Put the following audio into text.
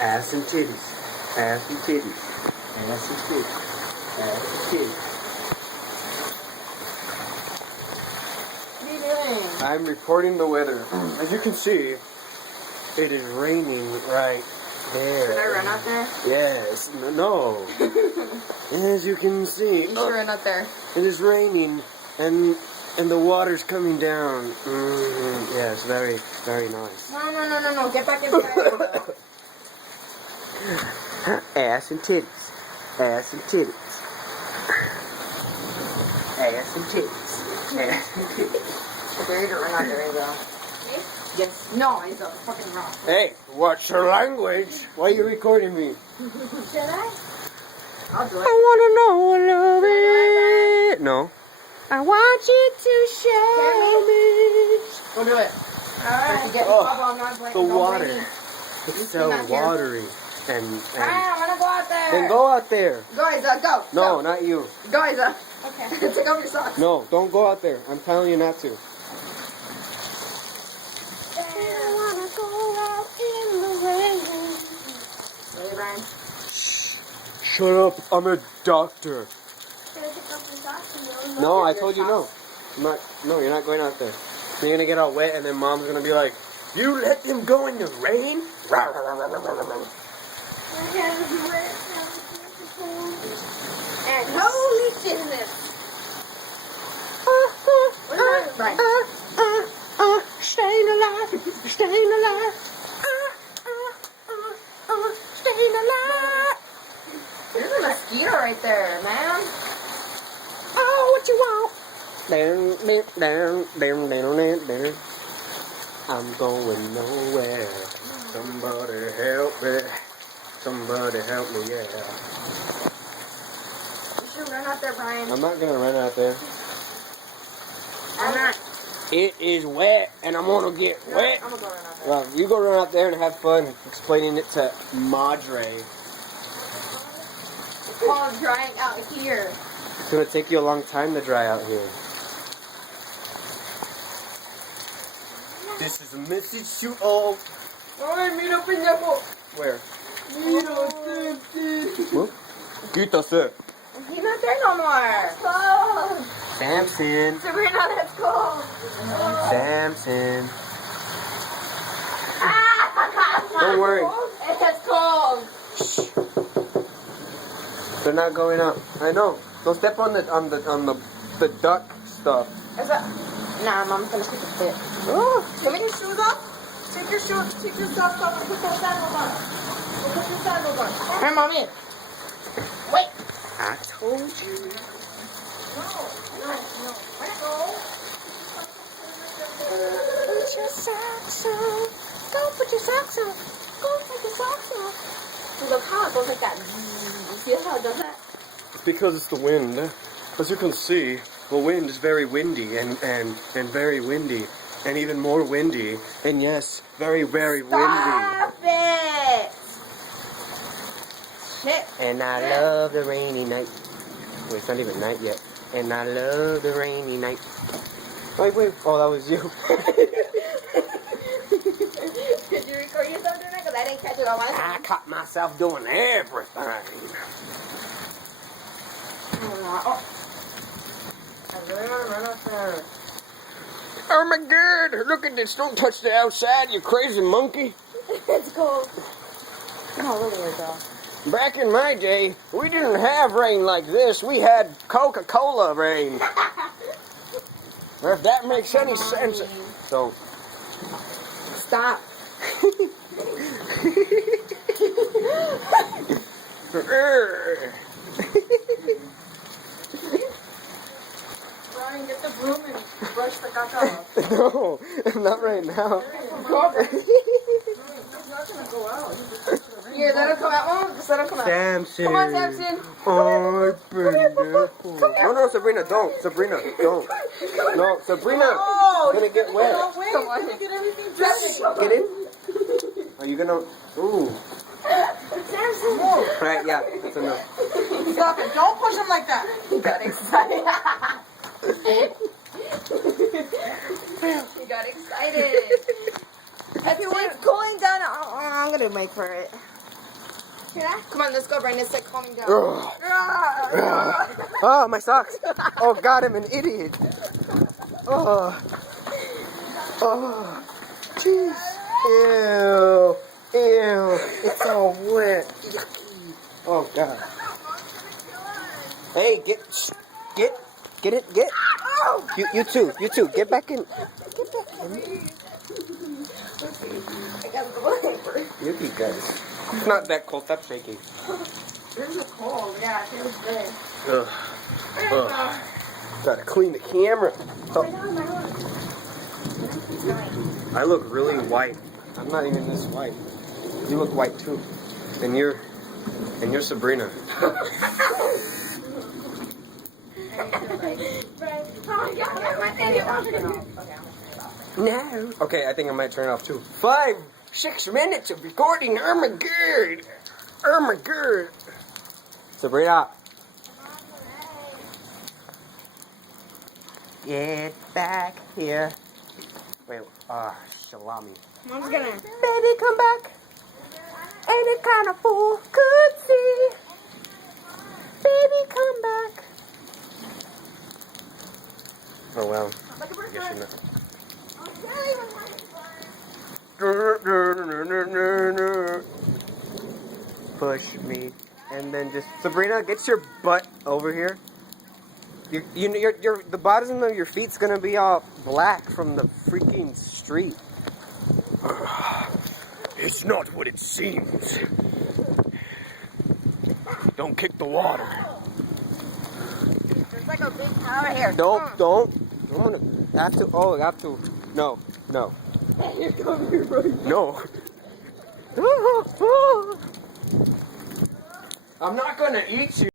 Ass and titties. Ass and titties. Ass and titties. Ass and titties. What are you doing? I'm reporting the weather. As you can see, it is raining right there. Should I run out there? Yes. No. As you can see, You should run out there. it is raining and the water's coming down. Yes, very, very nice. No. Get back inside. Ass and titties. Ass and titties. Ass and titties. Ass and titties. Okay, you can run out there, go. Yes. No, he's a fucking rock. Hey, what's your language? Why are you recording me? Should I? I'll do it. I wanna know what love is. No. I want you to show me. Go do it. Alright. The water. It's so watery. And I'm gonna go out there. then go out there. Go, Isa, go. No, Go. not you. Go, Isa. Okay. Take off your socks. No, don't go out there. I'm telling you not to. I wanna go out in the rain. Ready, Brian? Shut up. I'm a doctor. Should I take off your socks and go? No, I told you no. I'm not. No, you're not going out there. You're gonna get all wet, and then Mom's gonna be like, "You let them go in the rain?" And holy business. Right. Staying alive, staying alive, staying alive. There's a mosquito right there, man. Oh, what you want? Down. I'm going nowhere. Somebody help me. Somebody help me, yeah. You should run out there, Brian. I'm not gonna run out there. I'm not. It is wet, and I'm gonna get wet. I'm gonna go run out there. Well, you go run out there and have fun explaining it to Madre. It's called drying out here. It's gonna take you a long time to dry out here. This is a message to all. Ay, mira, pendejo. Where? Mira, What? Quítase. he's not there no more. Samson. Sabrina, let's go. Samson. Ah! Don't worry. It's cold. They're not going up. I know. Don't step on the duck stuff. Is that? Nah, Mom's gonna keep it fit. Oh. Can we take shoes off? Take your shoes, take your socks off, and put those sandals on. Put your sandals on. Hey, Mommy. Wait. I told you. No. Let go. Put your socks on. Go put your socks on. Go put your socks on. Look how it goes like that. You see how it does that? It's because it's the wind. As you can see, the wind is very windy and very windy. And even more windy. And yes, very, very windy. Stop it! Shit. And I love the rainy night. Wait, it's not even night yet. And I love the rainy night. Wait. Oh, that was you. Did you record yourself doing that? Because I didn't catch it on my I caught myself doing everything. Oh. I really want to run up there. Oh my God! Look at this! Don't touch the outside, you crazy monkey! It's cold. Oh, look at it go. Back in my day, we didn't have rain like this. We had Coca-Cola rain. Or if that makes any sense. So. Stop. Brian, get the broom and brush the caca off. No, not right now. It's not gonna go out. Here, let him come out. Oh, just let him come out. Samson. Come on, Samson. Oh, Brenda. Come here. No, Sabrina, don't. Sabrina, don't. No, Sabrina. Oh, You're gonna get wet. Come on. Get everything dressed. Get in. Are you gonna? Ooh. Samson. Right, yeah, that's enough. Stop it. Don't push him like that. He got excited. He got excited. It's cooling down. I'm gonna make for it. Yeah? Come on, let's go, Brandon. It's like calming down. Oh, my socks. Oh, God, I'm an idiot. Oh. Oh. Jeez. Ew. Ew. It's all wet. Oh, God. Hey, get it. You too. Get back in. You guys. It's not that cold. Stop shaking. This is cold. Yeah, it feels good. Ugh. Gotta clean the camera. Oh. I look really white. I'm not even this white. You look white too. And you're Sabrina. No. Okay, I think I might turn it off too. 6 minutes of recording. Oh my god. Sabrina. Get back here. Wait, salami. Mom's gonna. Baby, come back. Any kind of fool could see. Baby, come back. Oh well. I guess you're not. Push me, and then just Sabrina, get your butt over here. The bottom of your feet's gonna be all black from the freaking street. It's not what it seems. Don't kick the water. There's like a big tower here. Don't. I'm gonna have to. Oh, I have to. No. You're coming right. No. I'm not gonna eat you.